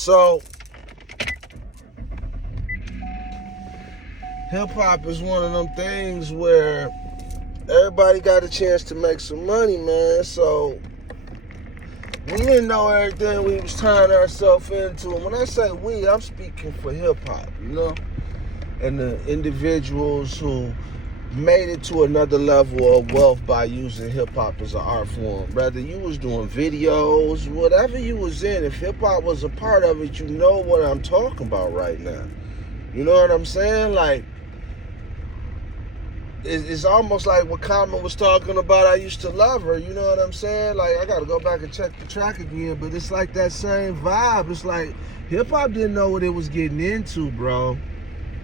So, hip-hop is one of them things where everybody got a chance to make some money, man. So, we didn't know everything we was tying ourselves into. And when I say we, I'm speaking for hip-hop, and the individuals who made it to another level of wealth by using hip-hop as an art form. Whether you was doing videos, whatever you was in, if hip-hop was a part of it, you know what I'm talking about right now. You know what I'm saying? Like, it's almost like what Common was talking about, I used to love her, you know what I'm saying? Like, I gotta go back and check the track again, but it's like that same vibe. It's like, hip-hop didn't know what it was getting into, bro.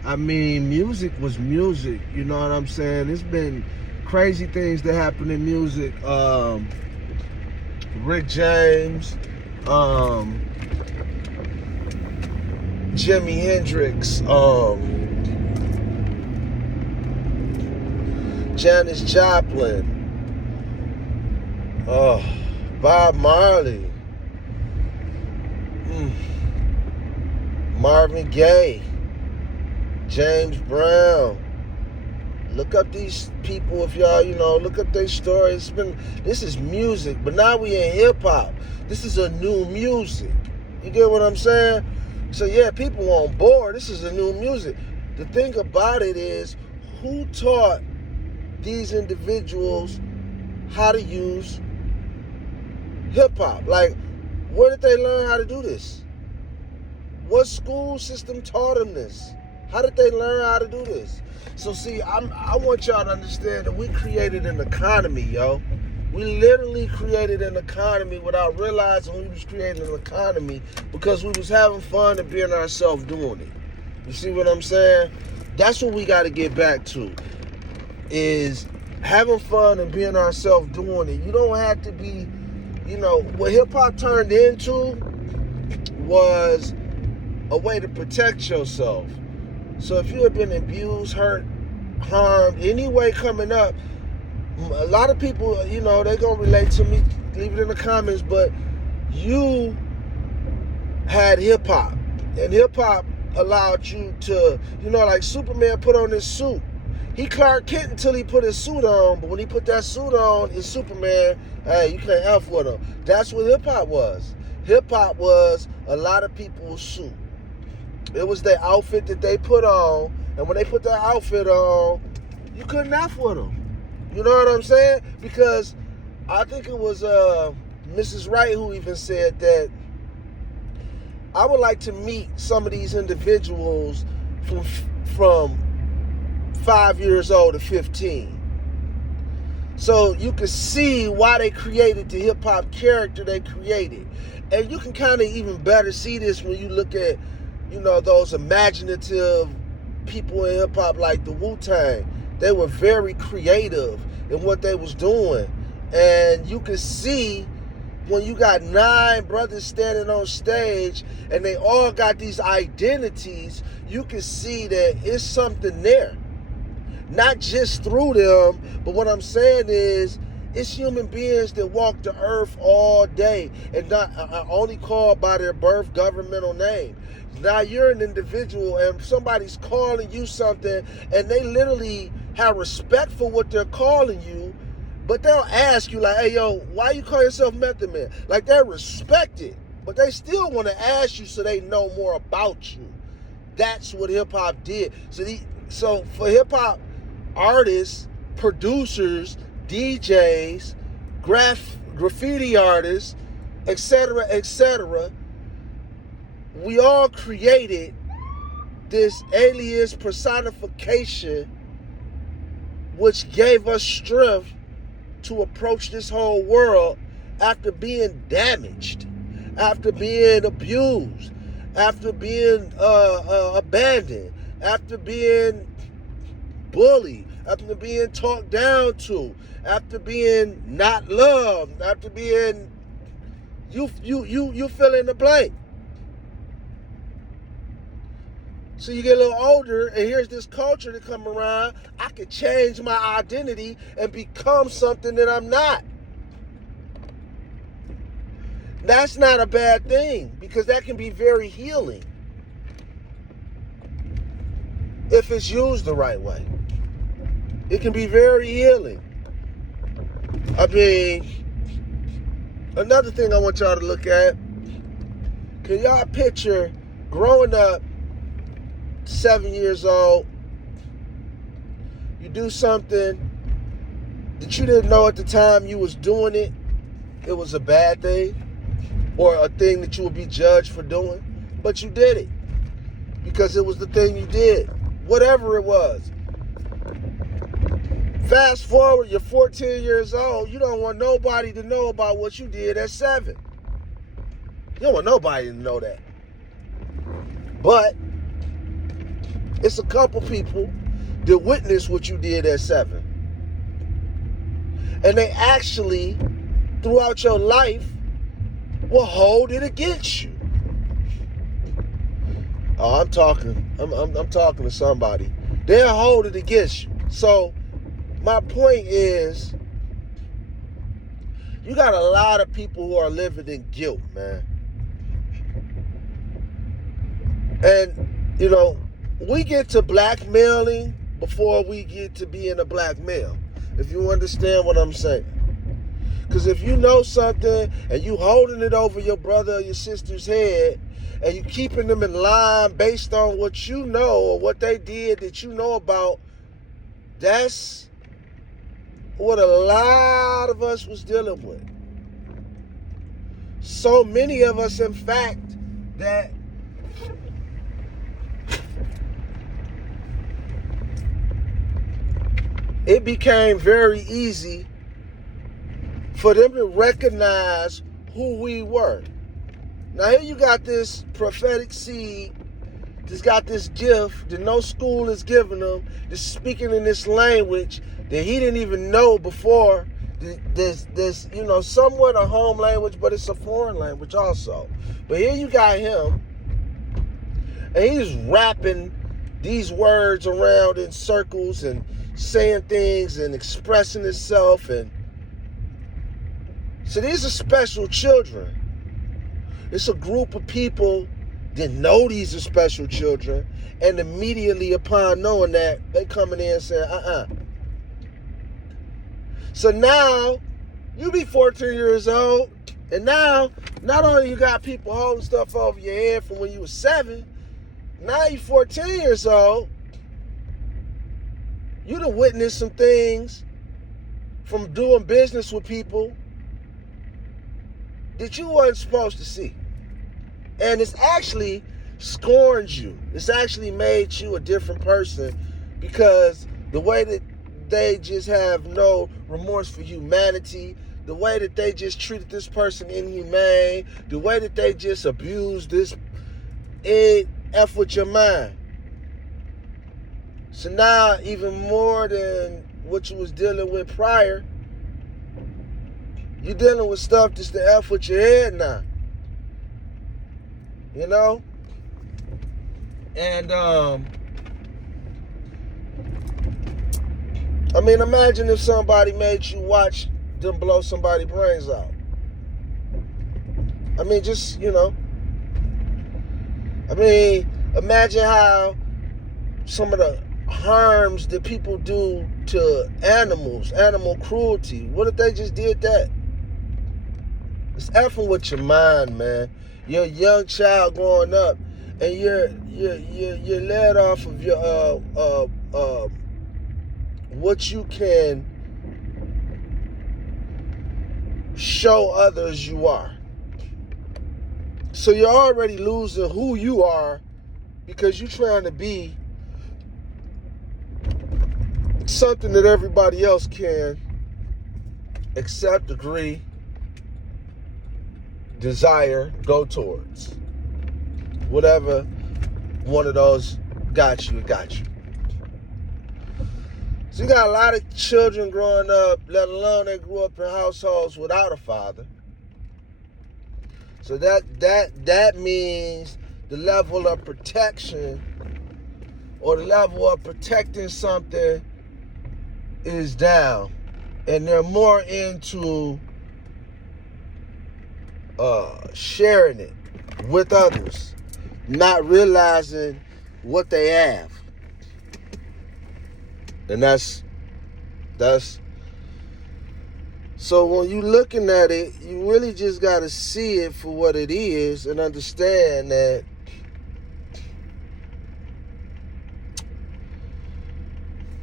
I mean, music was music, you know what I'm saying? There's been crazy things that happen in music. Rick James, Jimi Hendrix, Janis Joplin, Bob Marley, Marvin Gaye, James Brown. Look up these people if y'all, look up their stories. This is music, but now we in hip hop. This is a new music. You get what I'm saying? So yeah, people on board. This is a new music. The thing about it is, who taught these individuals how to use hip hop? Like, where did they learn how to do this? What school system taught them this? How did they learn how to do this? So see, I want y'all to understand that we created an economy, yo. We literally created an economy without realizing we was creating an economy because we was having fun and being ourselves doing it. You see what I'm saying? That's what we got to get back to, is having fun and being ourselves doing it. You don't have to be, what hip-hop turned into was a way to protect yourself. So if you have been abused, hurt, harmed, any way coming up, a lot of people, they're going to relate to me. Leave it in the comments. But you had hip-hop. And hip-hop allowed you to, like Superman put on his suit. He Clark Kent until he put his suit on. But when he put that suit on, it's Superman. Hey, you can't F with him. That's what hip-hop was. Hip-hop was a lot of people's suit. It was their outfit that they put on, and when they put that outfit on, you couldn't F with them. You know what I'm saying? Because I think it was Mrs. Wright who even said that I would like to meet some of these individuals from 5 years old to 15. So you can see why they created the hip-hop character they created. And you can kind of even better see this when you look at those imaginative people in hip-hop like the Wu-Tang. They were very creative in what they was doing. And you can see when you got 9 brothers standing on stage and they all got these identities, you can see that it's something there. Not just through them, but what I'm saying is, it's human beings that walk the earth all day and not only called by their birth governmental name. Now you're an individual and somebody's calling you something and they literally have respect for what they're calling you, but they'll ask you like, hey, yo, why you call yourself Method Man? Like, they're respected, but they still want to ask you so they know more about you. That's what hip-hop did. So for hip-hop artists, producers, DJs, graffiti artists, etc., we all created this alias personification which gave us strength to approach this whole world after being damaged, after being abused, after being abandoned, after being bullied, after being talked down to, after being not loved, after being you fill in the blank. So you get a little older, and here's this culture to come around. I could change my identity and become something that I'm not. That's not a bad thing, because that can be very healing if it's used the right way. It can be very healing. I mean, another thing I want y'all to look at, can y'all picture growing up 7 years old, you do something that you didn't know at the time you was doing it, it was a bad thing, or a thing that you would be judged for doing, but you did it because it was the thing you did, whatever it was. Fast forward, you're 14 years old, you don't want nobody to know about what you did at 7. You don't want nobody to know that. But it's a couple people that witnessed what you did at 7. And they actually, throughout your life, will hold it against you. Oh, I'm talking to somebody. They'll hold it against you. So my point is, you got a lot of people who are living in guilt, man. And, you know, we get to blackmailing before we get to being a blackmail, if you understand what I'm saying. Because if you know something and you holding it over your brother or your sister's head, and you keeping them in line based on what you know or what they did that you know about, that's what a lot of us was dealing with. So many of us, in fact, that it became very easy for them to recognize who we were. Now here you got this prophetic seed that's got this gift that no school is giving him, that's speaking in this language that he didn't even know before. This, you know, somewhat a home language, but it's a foreign language also. But here you got him, and he's rapping these words around in circles and saying things and expressing himself. And so these are special children. It's a group of people that know these are special children, and immediately upon knowing that, they coming in and saying, So now, you be 14 years old, and now, not only you got people holding stuff over your head from when you were 7, now you 14 years old, you done witnessed some things from doing business with people that you wasn't supposed to see. And it's actually scorned you. It's actually made you a different person, because the way that they just have no remorse for humanity, the way that they just treated this person inhumane, the way that they just abused this, it F with your mind. So now, even more than what you was dealing with prior, you're dealing with stuff that's the F with your head now. You know? And, I mean, imagine if somebody made you watch them blow somebody's brains out. I mean, just, you know. I mean, imagine how some of the harms that people do to animals, animal cruelty. What if they just did that? It's effing with your mind, man. You're a young child growing up, and you're led off of your what you can show others you are. So you're already losing who you are, because you're trying to be something that everybody else can accept, agree, desire, go towards. Whatever one of those got you, it got you. So you got a lot of children growing up, let alone they grew up in households without a father. So that means the level of protection, or the level of protecting something, is down. And they're more into sharing it with others, not realizing what they have. And that's so when you looking at it, you really just got to see it for what it is and understand that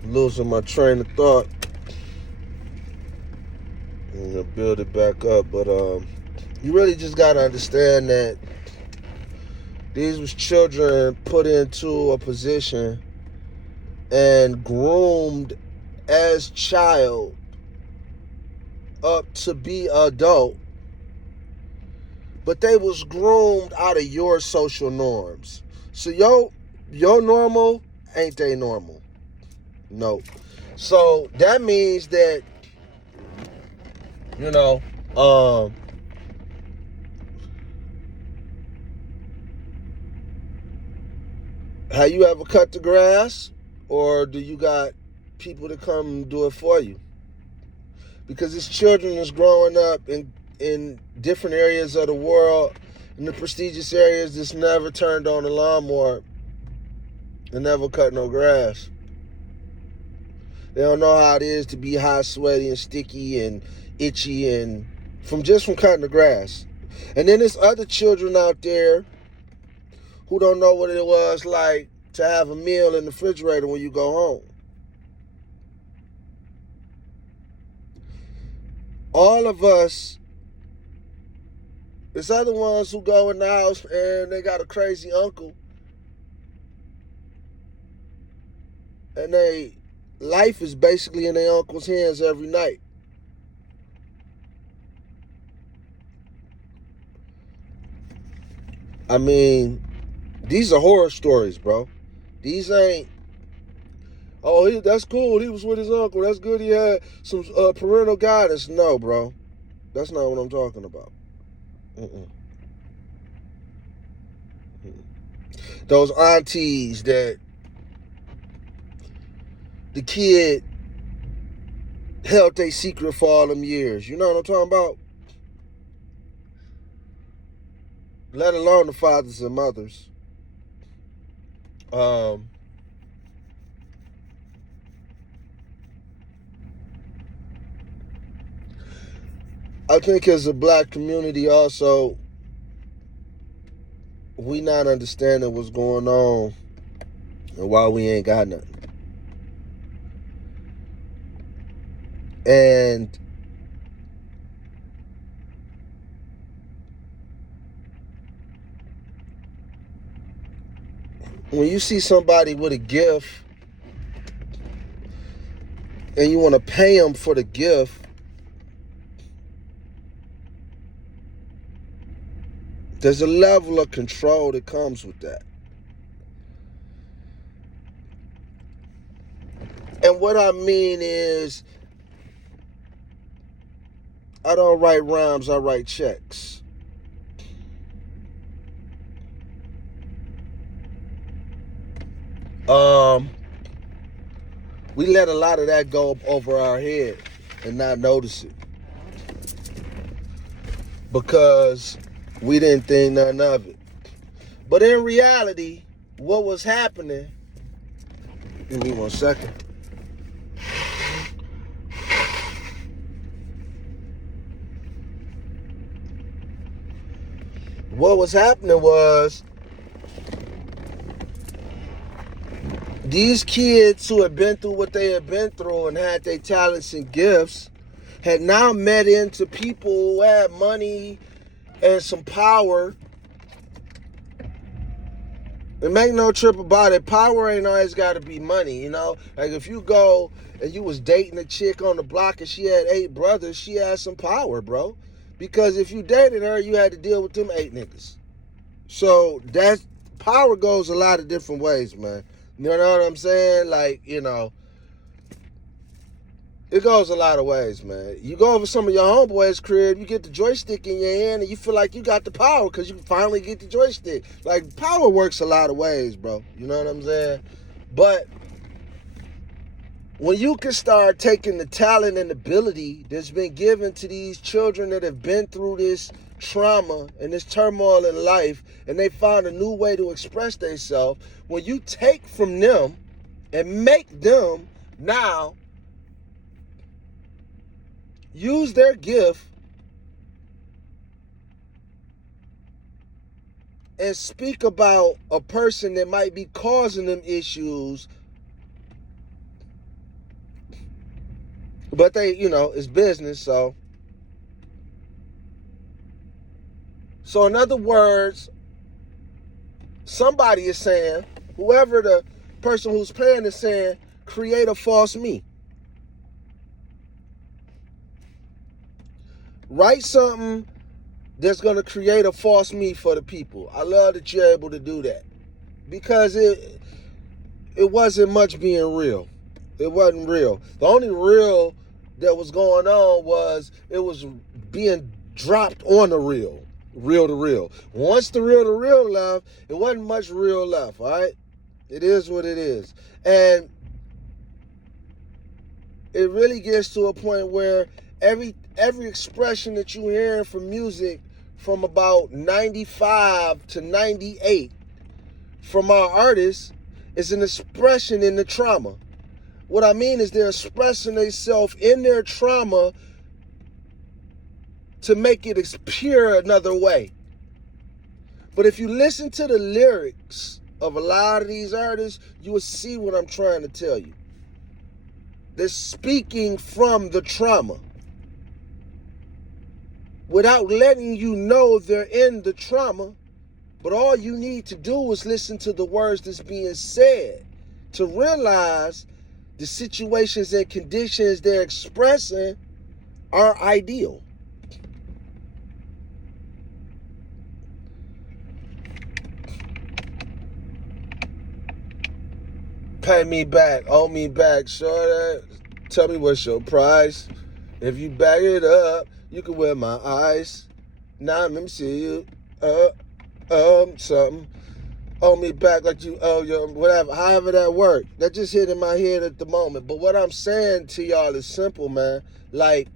I'm losing my train of thought. I'm gonna build it back up, but you really just got to understand that these was children put into a position and groomed as child up to be adult, but they was groomed out of your social norms. So your normal ain't they normal. No. So that means that, you know, have you ever cut the grass, or do you got people to come do it for you? Because these children is growing up in different areas of the world, in the prestigious areas, that's never turned on a lawnmower and never cut no grass. They don't know how it is to be hot, sweaty, and sticky and itchy and from cutting the grass. And then there's other children out there who don't know what it was like to have a meal in the refrigerator when you go home. All of us, there's other ones who go in the house and they got a crazy uncle, and life is basically in their uncle's hands every night. I mean, these are horror stories, bro. These ain't, oh, that's cool, he was with his uncle, that's good, he had some parental guidance. No, bro. That's not what I'm talking about. Mm-mm. Those aunties that the kid held their secret for all them years. You know what I'm talking about? Let alone the fathers and mothers. I think as a black community also, we not understanding what's going on and why we ain't got nothing. And when you see somebody with a gift and you want to pay them for the gift, there's a level of control that comes with that. And what I mean is, I don't write rhymes, I write checks. We let a lot of that go over our head and not notice it, because we didn't think none of it. But in reality, what was happening, give me 1 second. What was happening was, these kids who had been through what they had been through and had their talents and gifts had now met into people who had money and some power. And make no trip about it, power ain't always got to be money, you know? Like if you go and you was dating a chick on the block and she had 8 brothers, she had some power, bro. Because if you dated her, you had to deal with them 8 niggas. So that power goes a lot of different ways, man. You know what I'm saying? Like, you know, it goes a lot of ways, man. You go over some of your homeboys' crib, you get the joystick in your hand, and you feel like you got the power because you finally get the joystick. Like, power works a lot of ways, bro. You know what I'm saying? But when you can start taking the talent and ability that's been given to these children that have been through this trauma and this turmoil in life, and they find a new way to express themselves, when you take from them and make them now use their gift and speak about a person that might be causing them issues, but they, it's business. So in other words, somebody is saying, whoever the person who's paying is saying, create a false me. Write something that's going to create a false me for the people. I love that you're able to do that, because it wasn't much being real. It wasn't real. The only real that was going on was it was being dropped on the real to real. Once the real to real left, it wasn't much real left, all right? It is what it is. And it really gets to a point where every expression that you hear from music from about 95 to 98 from our artists is an expression in the trauma. What I mean is they're expressing themselves in their trauma to make it appear another way. But if you listen to the lyrics of a lot of these artists, you will see what I'm trying to tell you. They're speaking from the trauma without letting you know they're in the trauma. But all you need to do is listen to the words that's being said to realize the situations and conditions they're expressing are ideal. Pay me back, owe me back, shorty. Tell me what's your price. If you back it up, you can wear my eyes. Now let me see you. Something. Owe me back like you owe your whatever. However that worked. That just hit in my head at the moment. But what I'm saying to y'all is simple, man. Like,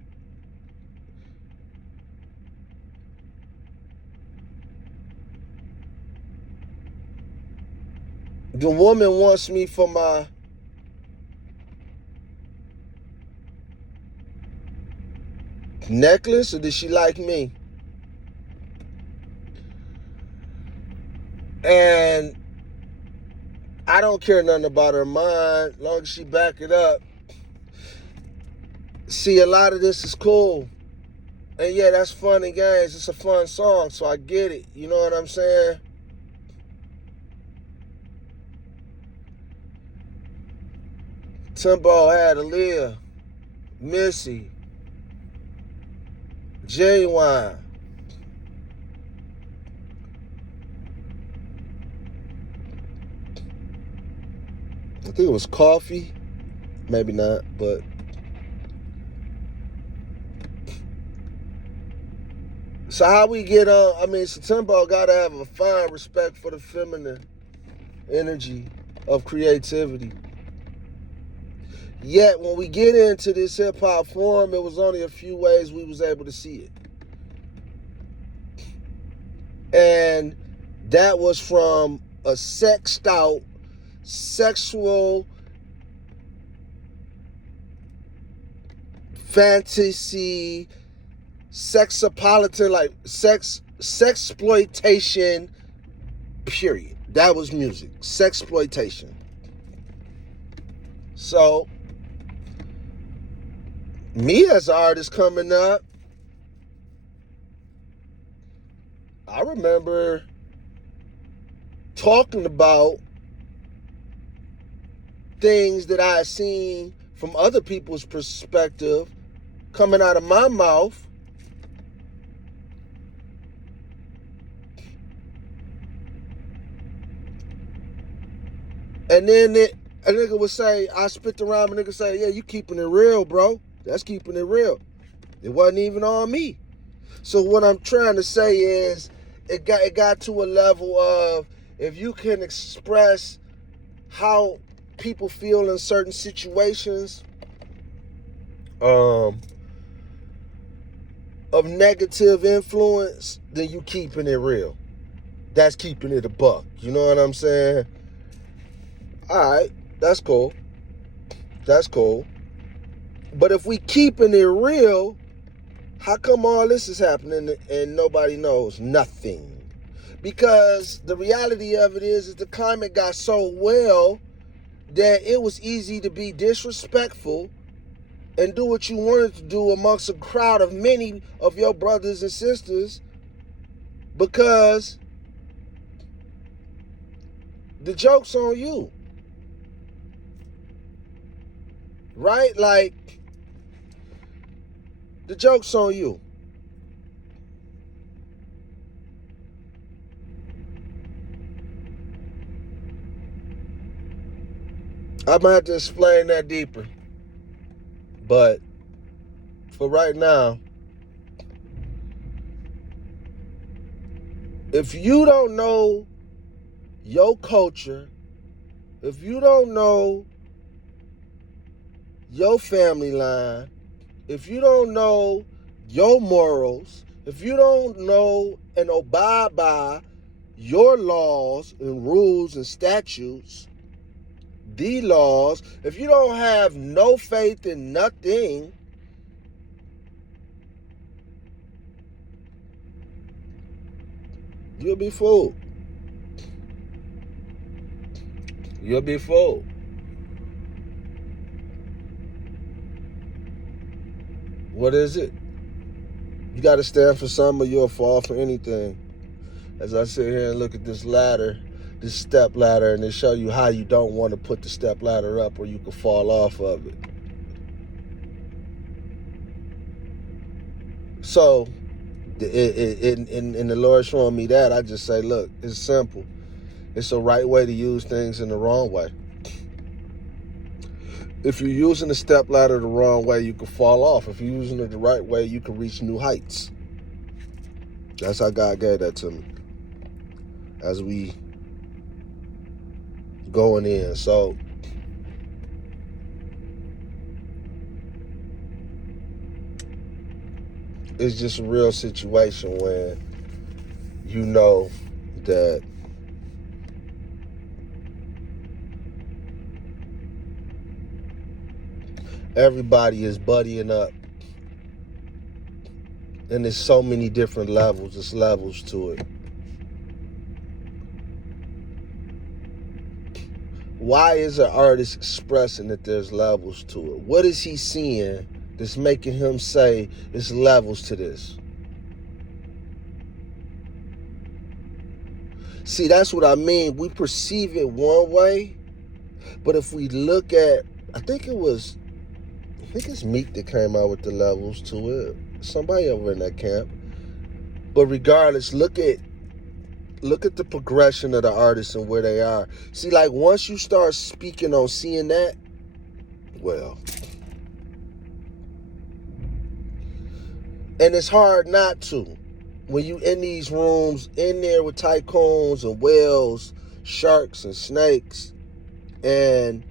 the woman wants me for my necklace, or does she like me? And I don't care nothing about her mind, as long as she back it up. See, a lot of this is cool. And yeah, that's fun and games. It's a fun song, so I get it. You know what I'm saying? Timbo had Aaliyah, Missy, J-Wine. I think it was Coffee. Maybe not, but so how we get on, so Timbo gotta have a fine respect for the feminine energy of creativity. Yet when we get into this hip hop form, it was only a few ways we was able to see it. And that was from a sexed out, sexual fantasy, sexopolitan, like sexploitation, period. That was music. Sexploitation. So me as an artist coming up, I remember talking about things that I had seen from other people's perspective coming out of my mouth. And then a nigga would say, I spit around, a nigga say, yeah, you keeping it real, bro. That's keeping it real. It wasn't even on me. So what I'm trying to say is, it got to a level of, if you can express how people feel in certain situations, of negative influence, then you keeping it real. That's keeping it a buck. You know what I'm saying? All right, that's cool. That's cool. But if we keeping it real, how come all this is happening and nobody knows nothing? Because the reality of it is the climate got so well that it was easy to be disrespectful and do what you wanted to do amongst a crowd of many of your brothers and sisters because the joke's on you. Right? Like, the joke's on you. I'm going to have to explain that deeper. But for right now, if you don't know your culture, if you don't know your family line, if you don't know your morals, if you don't know and abide by your laws and rules and statutes, the laws, if you don't have no faith in nothing, you'll be fooled. You'll be fooled. What is it? You got to stand for something or you'll fall for anything. As I sit here and look at this ladder, this step ladder, and they show you how you don't want to put the step ladder up or you can fall off of it. So, in the Lord showing me that, I just say, look, it's simple. It's a right way to use things in the wrong way. If you're using the step ladder the wrong way, you can fall off. If you're using it the right way, you can reach new heights. That's how God gave that to me as we going in. So it's just a real situation when you know that everybody is buddying up. And there's so many different levels. There's levels to it. Why is an artist expressing that there's levels to it? What is he seeing that's making him say there's levels to this? See, that's what I mean. We perceive it one way, but if we look at, I think it's Meek that came out with the levels to it. Somebody over in that camp. But regardless, look at the progression of the artists and where they are. See, like once you start speaking on seeing that, well, and it's hard not to. When you in these rooms, in there with tycoons and whales, sharks and snakes, and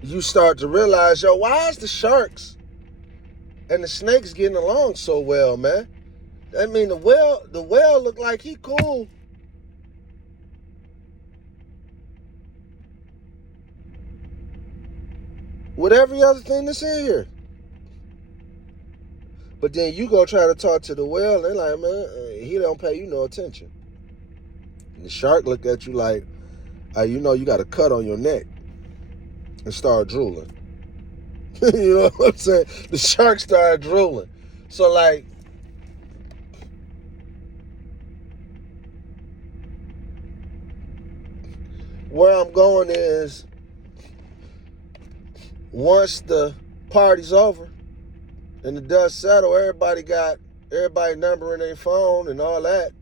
you start to realize, yo, why is the sharks and the snakes getting along so well, man? I mean, the whale look like he cool. With every other thing that's in here. But then you go try to talk to the whale, and they're like, man, he don't pay you no attention. And the shark look at you like, you know you got a cut on your neck, and start drooling. You know what I'm saying? The shark started drooling. So like, where I'm going is, once the party's over and the dust settle, everybody number in their phone and all that.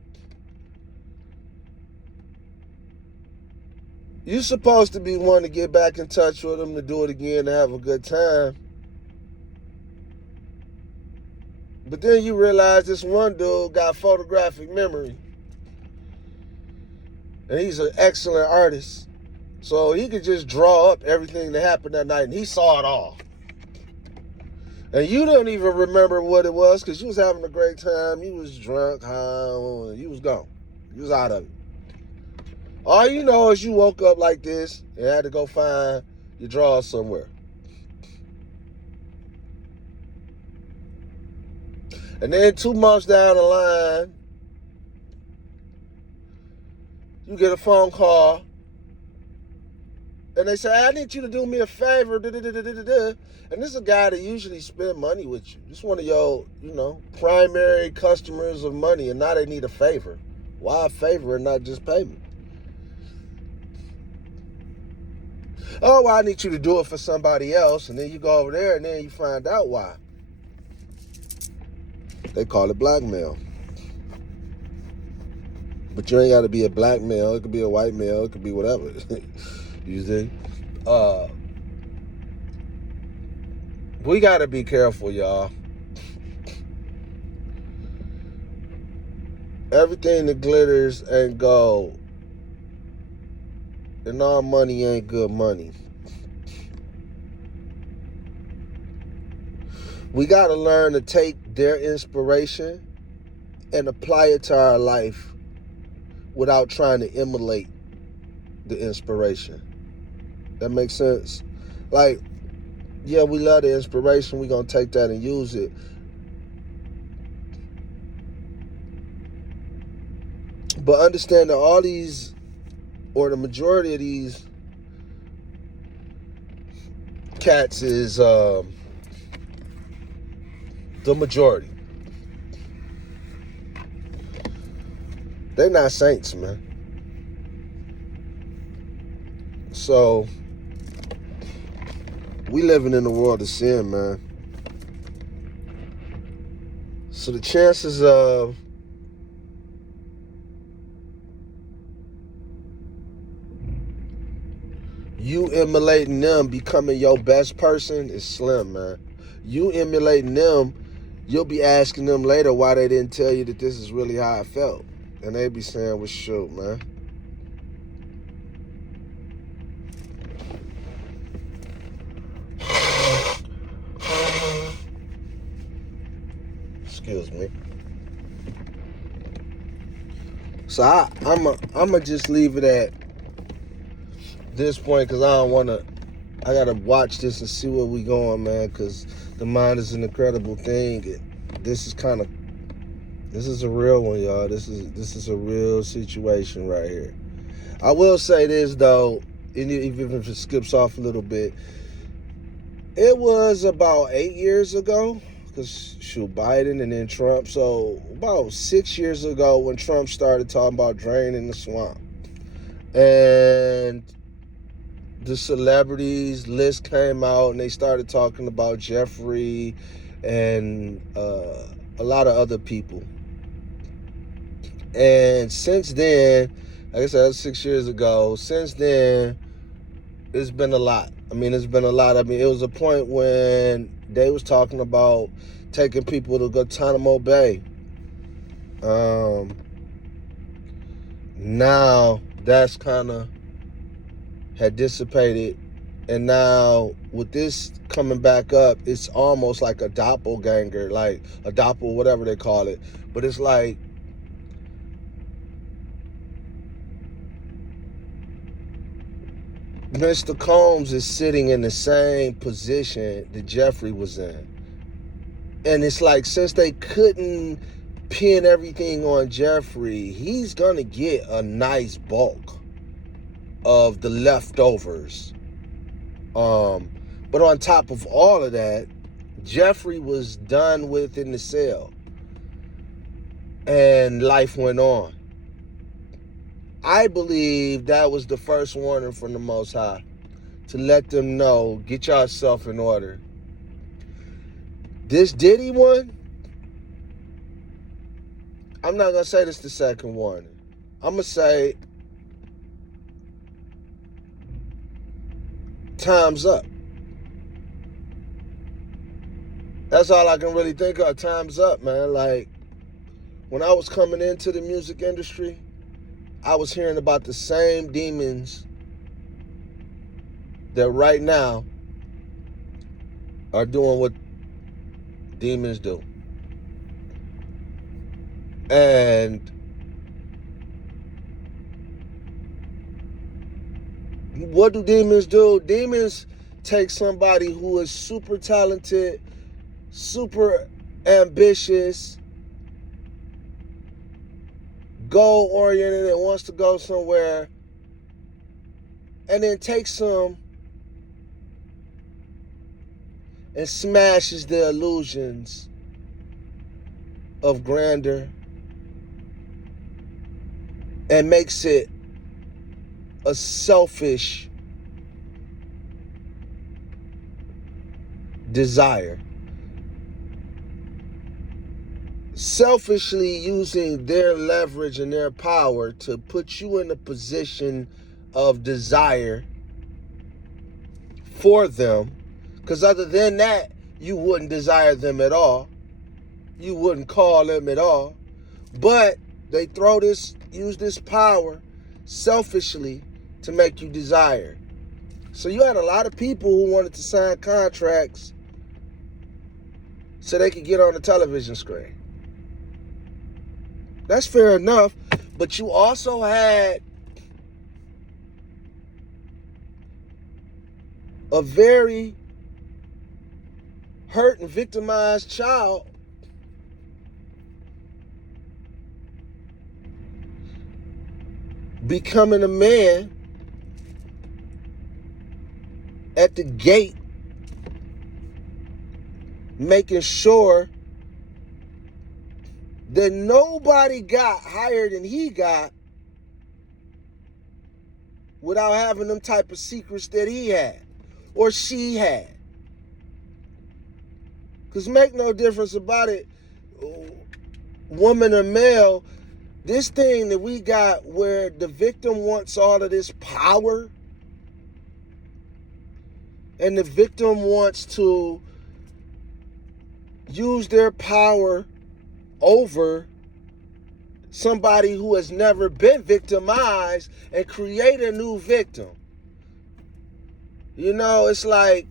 You're supposed to be wanting to get back in touch with them, to do it again, to have a good time. But then you realize this one dude got photographic memory. And he's an excellent artist. So he could just draw up everything that happened that night, and he saw it all. And you don't even remember what it was because you was having a great time. You was drunk, high, you was gone. You was out of it. All you know is you woke up like this and had to go find your drawers somewhere. And then 2 months down the line, you get a phone call and they say, I need you to do me a favor. And this is a guy that usually spend money with you. This is one of your, primary customers of money, and now they need a favor. Why a favor and not just payment? Oh, well, I need you to do it for somebody else. And then you go over there and then you find out why. They call it blackmail. But you ain't got to be a black male. It could be a white male. It could be whatever. You see? We got to be careful, y'all. Everything that glitters ain't gold. And all money ain't good money. We got to learn to take their inspiration and apply it to our life without trying to emulate the inspiration. That makes sense? Like, yeah, we love the inspiration. We're going to take that and use it. But understand that all these, or the majority of these cats is the majority. They're not saints, man. So we living in the world of sin, man. So the chances of you emulating them becoming your best person is slim, man. You emulating them, you'll be asking them later why they didn't tell you that this is really how I felt. And they be saying, well, shoot, man. Excuse me. So I'ma just leave it at this point because I gotta watch this and see where we going, man, because the mind is an incredible thing. This is a real one, y'all. This is a real situation right here. I will say this, though, even if it skips off a little bit, it was about 8 years ago, because Biden and then Trump. So about 6 years ago when Trump started talking about draining the swamp. And the celebrities list came out and they started talking about Jeffrey and a lot of other people. And since then, like I said, that was 6 years ago. Since then, it's been a lot. It's been a lot. It was a point when they was talking about taking people to Guantanamo Bay. Now, that's kind of had dissipated. And now, with this coming back up, it's almost like a doppelganger, like a whatever they call it. But it's like, Mr. Combs is sitting in the same position that Jeffrey was in. And it's like, since they couldn't pin everything on Jeffrey, he's going to get a nice bulk of the leftovers. But on top of all of that, Jeffrey was done with in the cell. And life went on. I believe that was the first warning from the Most High to let them know, get yourself in order. This Diddy one, I'm not going to say this the second warning. I'm going to say time's up. That's all I can really think of. Time's up, man. Like, when I was coming into the music industry, I was hearing about the same demons that right now are doing what Demons do. And what do demons do? Demons take somebody who is super talented, super ambitious, goal oriented, and wants to go somewhere, and then takes them and smashes the illusions of grandeur and makes it a selfish desire. Selfishly using their leverage and their power to put you in a position of desire for them. Because other than that, you wouldn't desire them at all. You wouldn't call them at all. But they use this power selfishly to make you desire. So you had a lot of people who wanted to sign contracts so they could get on the television screen. That's fair enough. But you also had a very hurt and victimized child becoming a man at the gate, making sure that nobody got higher than he got without having them type of secrets that he had or she had. Because make no difference about it, woman or male, this thing that we got where the victim wants all of this power and the victim wants to use their power over somebody who has never been victimized and create a new victim. You know, it's like,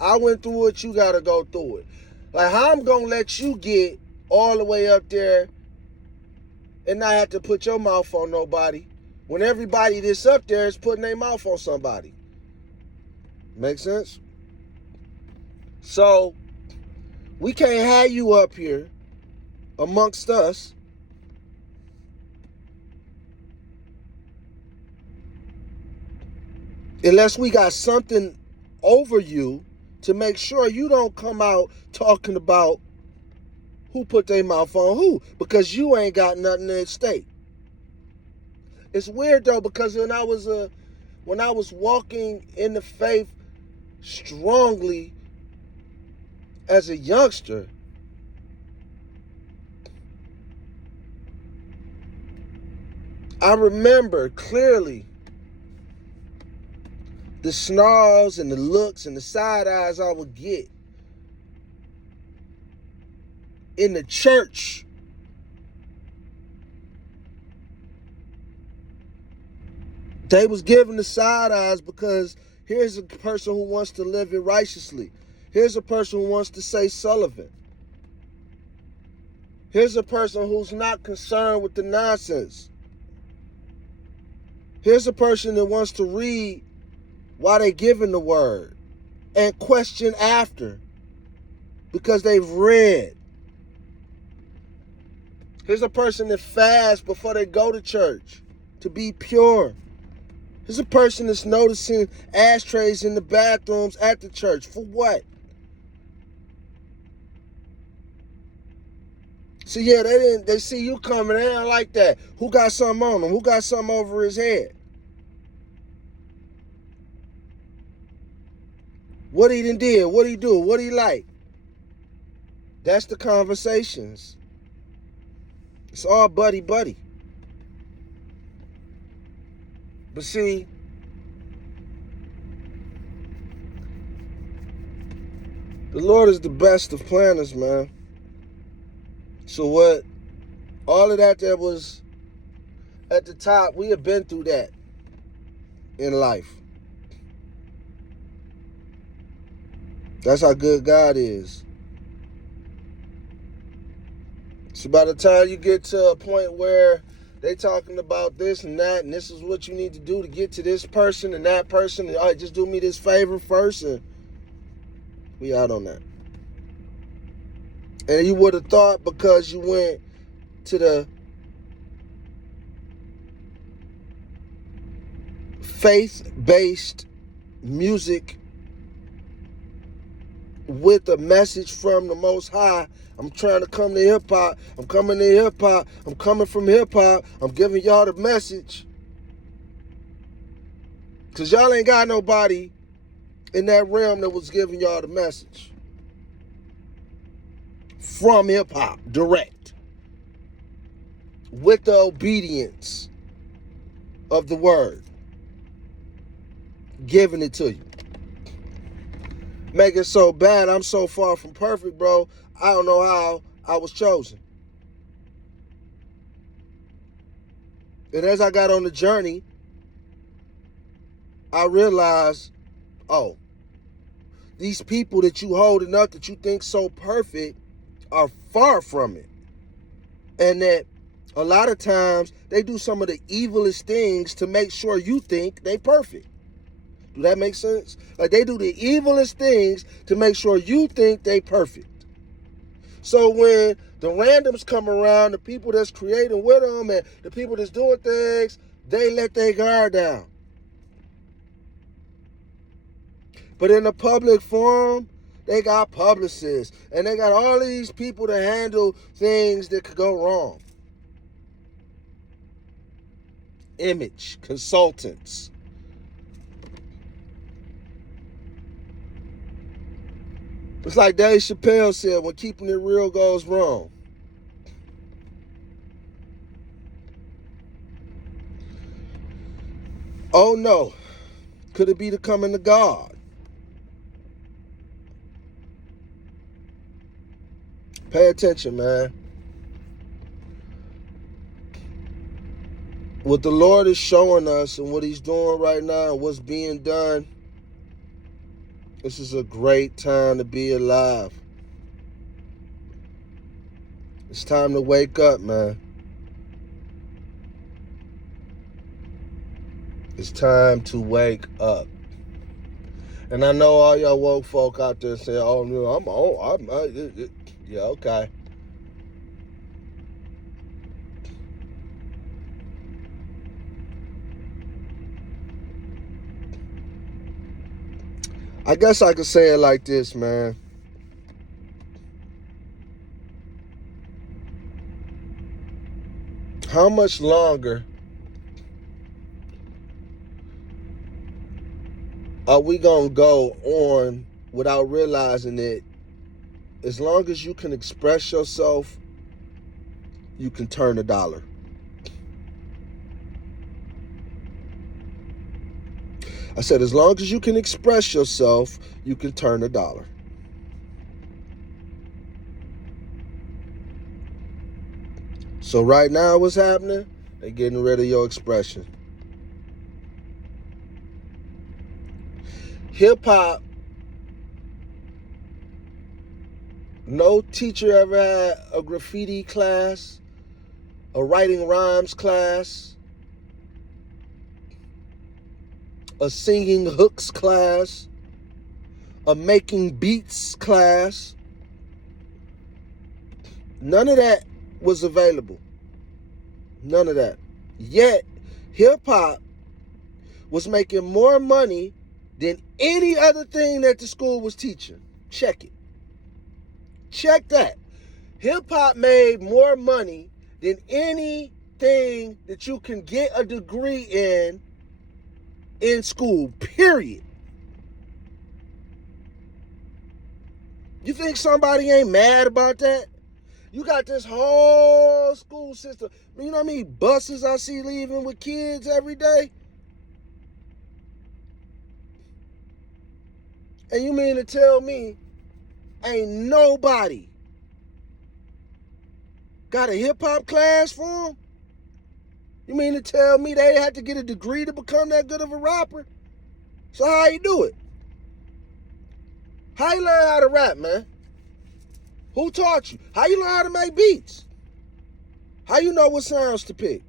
I went through it, you gotta go through it. Like, how I'm gonna let you get all the way up there and not have to put your mouth on nobody when everybody that's up there is putting their mouth on somebody? Make sense? So, we can't have you up here amongst us unless we got something over you to make sure you don't come out talking about who put their mouth on who, because you ain't got nothing at stake. It's weird though, because when I was walking in the faith strongly as a youngster, I remember clearly the snarls and the looks and the side eyes I would get in the church. They was giving the side eyes because here's a person who wants to live it righteously. Here's a person who wants to say Sullivan. Here's a person who's not concerned with the nonsense. Here's a person that wants to read while they're giving the word and question after because they've read. Here's a person that fasts before they go to church to be pure. Here's a person that's noticing ashtrays in the bathrooms at the church. For what? So yeah, they see you coming, they don't like that. Who got something on him? Who got something over his head? What he done did? What he do? What he like? That's the conversations. It's all buddy. But see, the Lord is the best of planners, man. So what? All of that was at the top, we have been through that in life. That's how good God is. So by the time you get to a point where they talking about this and that, and this is what you need to do to get to this person and that person, and all right, just do me this favor first, and we out on that. And you would have thought because you went to the faith-based music with a message from the Most High. I'm trying to come to hip-hop. I'm coming to hip-hop. I'm coming from hip-hop. I'm giving y'all the message. Because y'all ain't got nobody in that realm that was giving y'all the message. From hip-hop, direct. With the obedience of the word. Giving it to you. Make it so bad. I'm so far from perfect, bro. I don't know how I was chosen. And as I got on the journey, I realized, oh, these people that you holding up that you think so perfect are far from it. And that a lot of times they do some of the evilest things to make sure you think they perfect. Do that make sense? Like they do the evilest things to make sure you think they perfect. So when the randoms come around, the people that's creating with them and the people that's doing things, they let their guard down. But in the public forum, they got publicists and they got all these people to handle things that could go wrong. Image consultants. It's like Dave Chappelle said, when keeping it real goes wrong. Oh no, could it be the coming of God? Pay attention, man. What the Lord is showing us and what he's doing right now and what's being done, this is a great time to be alive. It's time to wake up, man. It's time to wake up. And I know all y'all woke folk out there saying, oh, no, yeah, okay. I guess I could say it like this, man. How much longer are we going to go on without realizing it? As long as you can express yourself, you can turn a dollar. I said, as long as you can express yourself, you can turn a dollar. So right now what's happening? They're getting rid of your expression. Hip-hop, no teacher ever had a graffiti class, a writing rhymes class, a singing hooks class, a making beats class. None of that was available. None of that. Yet, hip-hop was making more money than any other thing that the school was teaching. Check it. Check that. Hip-hop made more money than anything that you can get a degree in school, period. You think somebody ain't mad about that? You got this whole school system. You know how many buses I see leaving with kids every day? And you mean to tell me ain't nobody got a hip-hop class for them? You mean to tell me they had to get a degree to become that good of a rapper? So how you do it? How you learn how to rap, man? Who taught you? How you learn how to make beats? How you know what sounds to pick?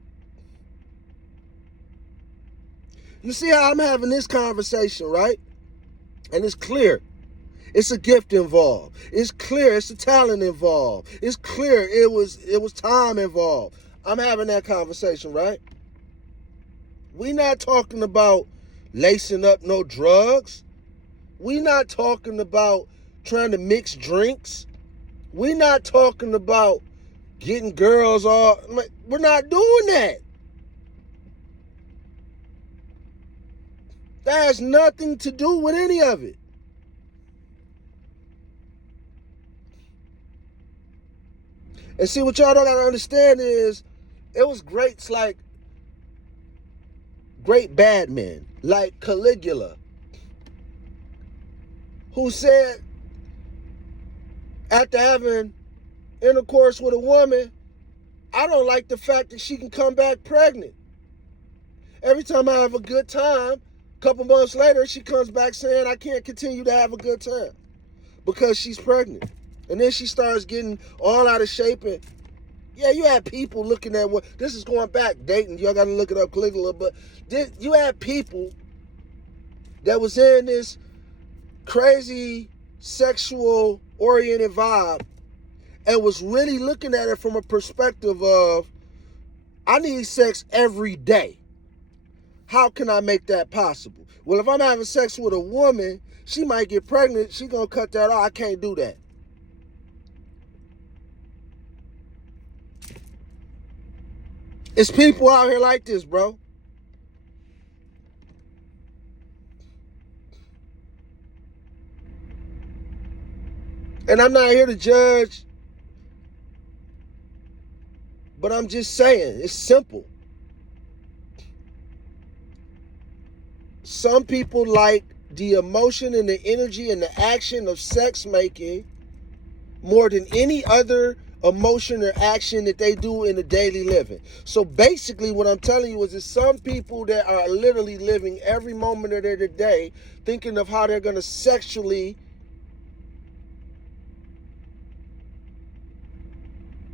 You see how I'm having this conversation, right? And it's clear. It's a gift involved. It's clear. It's a talent involved. It's clear. It was time involved. I'm having that conversation, right? We not talking about lacing up no drugs. We not talking about trying to mix drinks. We not talking about getting girls all. We're not doing that. That has nothing to do with any of it. And see, what y'all don't gotta understand is, it was greats like great bad men, like Caligula, who said after having intercourse with a woman, I don't like the fact that she can come back pregnant. Every time I have a good time, a couple months later, she comes back saying I can't continue to have a good time because she's pregnant. And then she starts getting all out of shape. And yeah, you had people looking at what, this is going back, dating, y'all got to look it up, Caligula, but you had people that was in this crazy sexual oriented vibe and was really looking at it from a perspective of, I need sex every day. How can I make that possible? Well, if I'm having sex with a woman, she might get pregnant. She gonna cut that off. I can't do that. It's people out here like this, bro. And I'm not here to judge, but I'm just saying, it's simple. Some people like the emotion and the energy and the action of sex making more than any other emotion or action that they do in the daily living. So basically what I'm telling you is there's some people that are literally living every moment of their day thinking of how they're going to sexually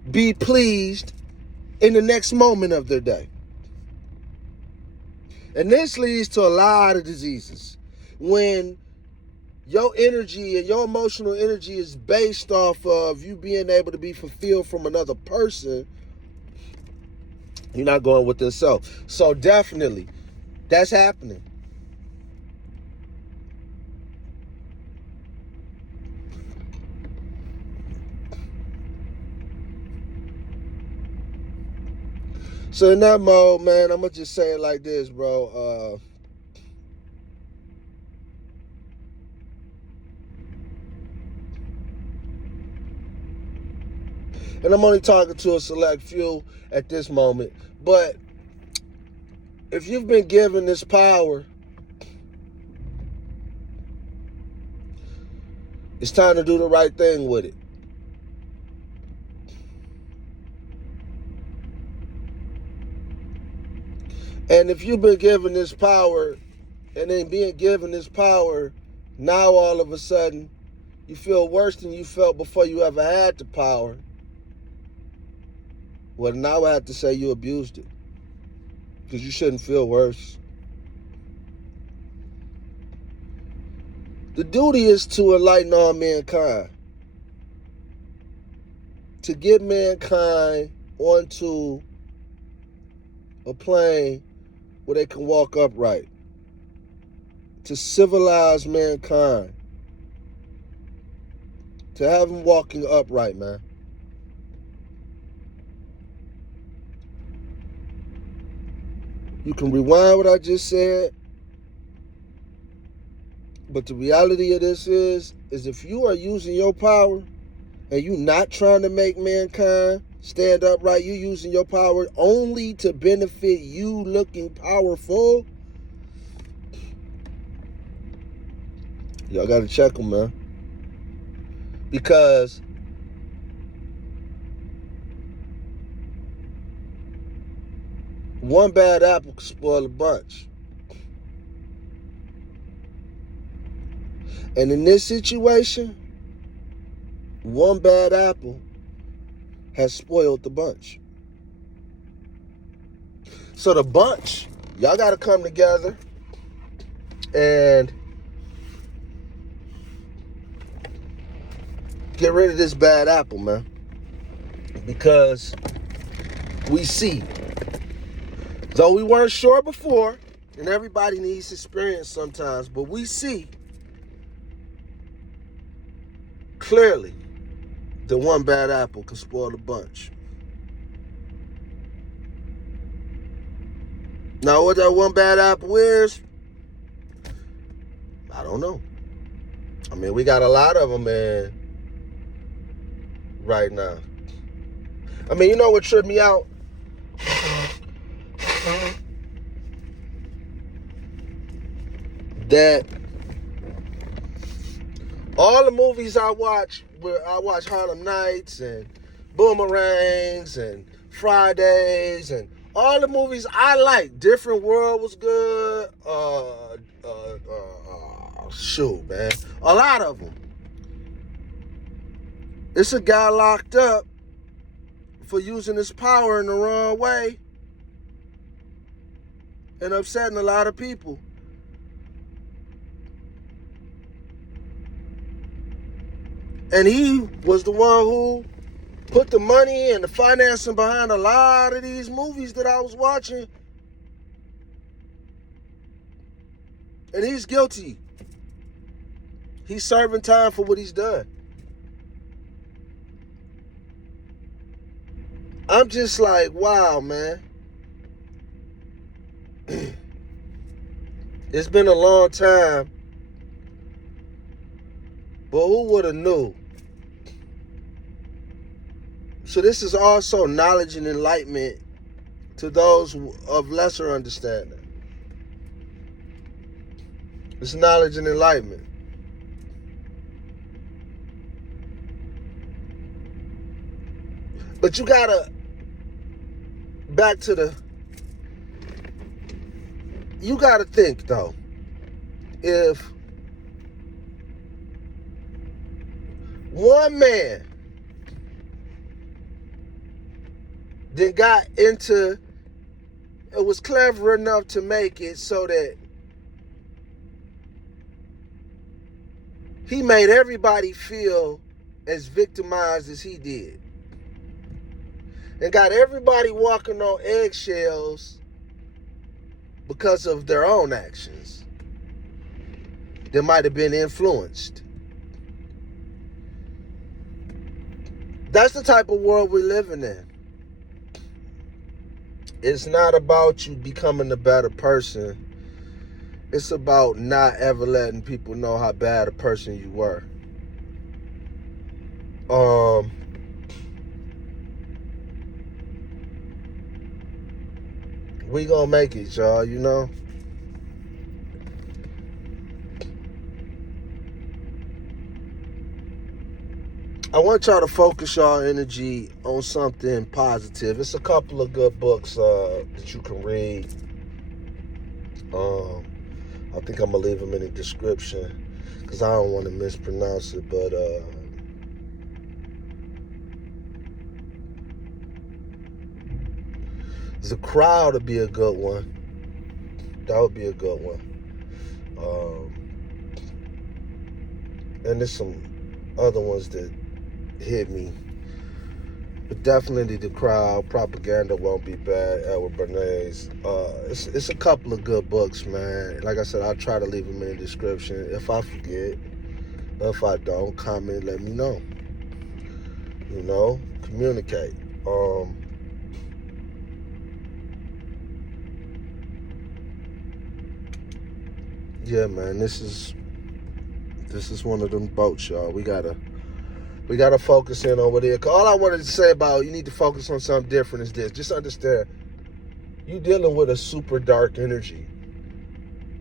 be pleased in the next moment of their day. And this leads to a lot of diseases. When your energy and your emotional energy is based off of you being able to be fulfilled from another person, you're not going with yourself. So definitely, that's happening. So in that mode, man, I'm going to just say it like this, bro. And I'm only talking to a select few at this moment. But if you've been given this power, it's time to do the right thing with it. And if you've been given this power, and then being given this power, now all of a sudden, you feel worse than you felt before you ever had the power, well, now I have to say you abused it. Because you shouldn't feel worse. The duty is to enlighten all mankind. To get mankind onto a plane where they can walk upright. To civilize mankind. To have them walking upright, man. You can rewind what I just said, but the reality of this is if you are using your power and you not trying to make mankind stand upright, you using your power only to benefit you looking powerful, y'all got to check them, man. Because one bad apple can spoil a bunch. And in this situation, one bad apple has spoiled the bunch. So the bunch, y'all got to come together and get rid of this bad apple, man. Because we see, though we weren't sure before, and everybody needs experience sometimes, but we see clearly that one bad apple can spoil the bunch. Now, what that one bad apple is, I don't know. I mean, we got a lot of them, man, right now. I mean, you know what tripped me out? That all the movies I watch, where I watch Harlem Nights and Boomerangs and Fridays and all the movies I like. Different World was good. Shoot, man. A lot of them. It's a guy locked up for using his power in the wrong way and upsetting a lot of people. And he was the one who put the money and the financing behind a lot of these movies that I was watching. And he's guilty. He's serving time for what he's done. I'm just like, wow, man. It's been a long time. But who would have knew? So this is also knowledge and enlightenment to those of lesser understanding. It's knowledge and enlightenment. But you gotta, you gotta think though, if one man that got into, it was clever enough to make it so that he made everybody feel as victimized as he did. And got everybody walking on eggshells because of their own actions that might have been influenced. That's the type of world we're living in. It's not about you becoming a better person. It's about not ever letting people know how bad a person you were. We gonna make it, y'all, you know? I want y'all to focus y'all energy on something positive. It's a couple of good books that you can read. I think I'm gonna leave them in the description because I don't want to mispronounce it, but The Crowd would be a good one. That would be a good one. And there's some other ones that hit me. But definitely The Crowd, Propaganda Won't Be Bad, Edward Bernays. It's a couple of good books, man. Like I said, I'll try to leave them in the description. If I forget, if I don't, comment, let me know. You know, communicate. Yeah, man, this is one of them boats, y'all. We gotta focus in over there. All I wanted to say about you need to focus on something different is this. Just understand, you're dealing with a super dark energy.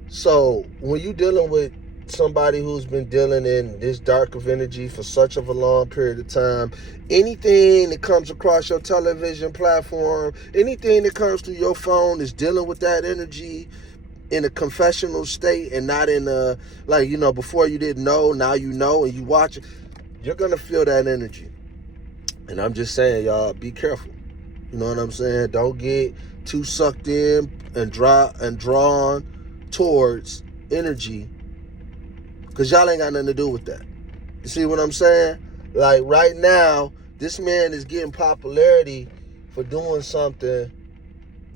So when you're dealing with somebody who's been dealing in this dark of energy for such of a long period of time, anything that comes across your television platform, anything that comes through your phone is dealing with that energy in a confessional state and not in a, like, you know, before you didn't know, now you know, and you watch it, you're going to feel that energy. And I'm just saying, y'all, be careful. You know what I'm saying? Don't get too sucked in and drawn towards energy, because y'all ain't got nothing to do with that. You see what I'm saying? Like right now, this man is getting popularity for doing something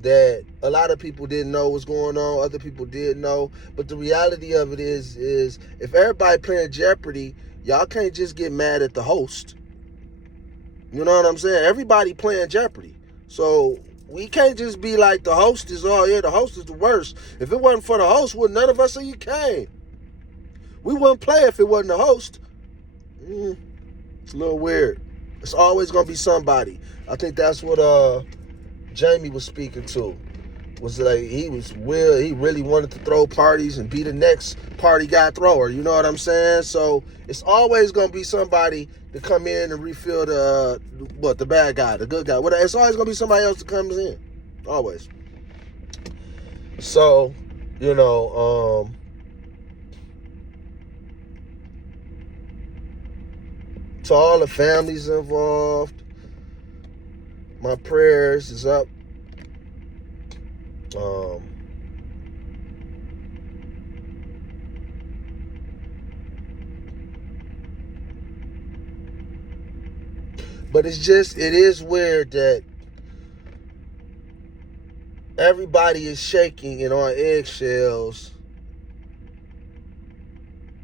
that a lot of people didn't know was going on. Other people did know. But the reality of it is if everybody playing Jeopardy, y'all can't just get mad at the host. You know what I'm saying? Everybody playing Jeopardy. So we can't just be like the host is, oh yeah, the host is the worst. If it wasn't for the host, would none of us of you came? We wouldn't play if it wasn't the host. It's a little weird. It's always gonna be somebody. I think that's what Jamie was speaking to. Was like he really wanted to throw parties and be the next party guy thrower. You know what I'm saying? So it's always gonna be somebody to come in and refill the bad guy, the good guy. It's always gonna be somebody else that comes in. Always. So, you know, to all the families involved, my prayers is up. But it is weird that everybody is shaking and on eggshells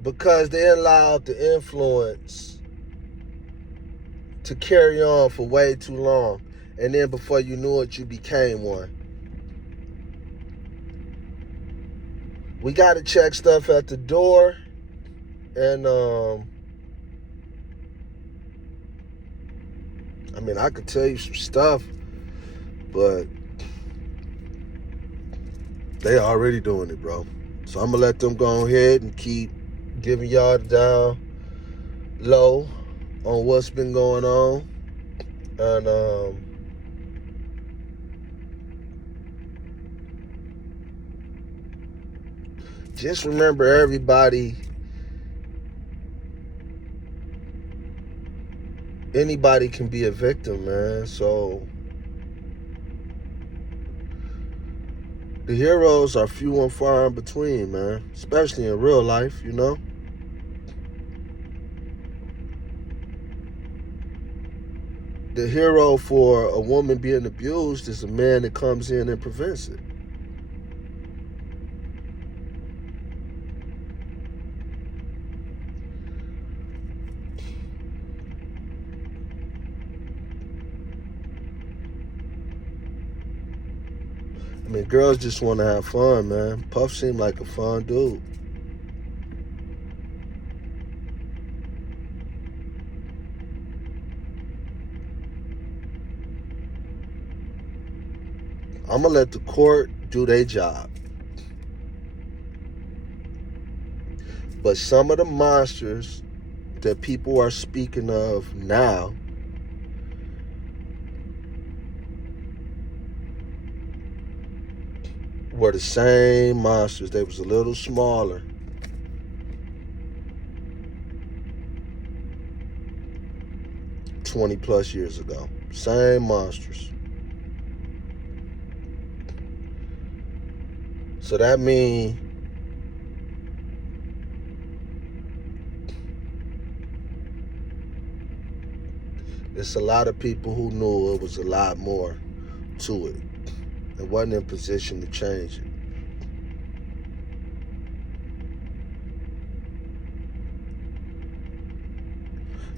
because they allowed the influence to carry on for way too long. And then before you knew it, you became one. We got to check stuff at the door. And, I mean, I could tell you some stuff, but they already doing it, bro. So I'm going to let them go ahead and keep giving y'all the down low on what's been going on. And, just remember, anybody can be a victim, man. So the heroes are few and far in between, man. Especially in real life, you know. The hero for a woman being abused is a man that comes in and prevents it. I mean, girls just want to have fun, man. Puff seemed like a fun dude. I'm going to let the court do their job. But some of the monsters that people are speaking of now were the same monsters. They was a little smaller. +20 years ago. Same monsters. So that means it's a lot of people who knew it was a lot more to it. It wasn't in position to change it.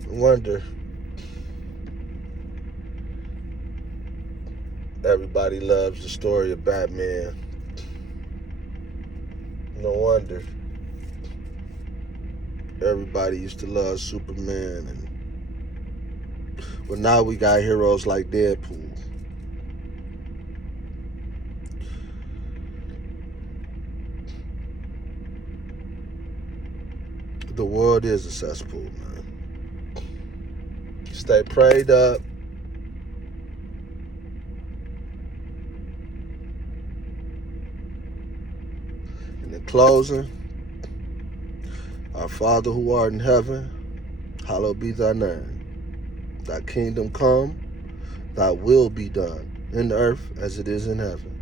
I wonder, everybody loves the story of Batman. No wonder everybody used to love Superman. But now we got heroes like Deadpool. The world is a cesspool, man. Stay prayed up. And in closing, our Father who art in heaven, hallowed be thy name. Thy kingdom come, thy will be done in the earth as it is in heaven.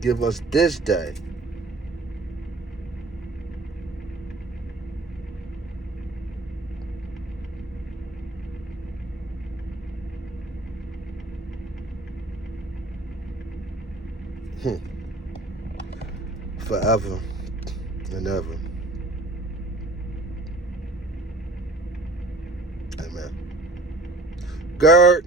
Give us this day forever and ever. Amen. Gert.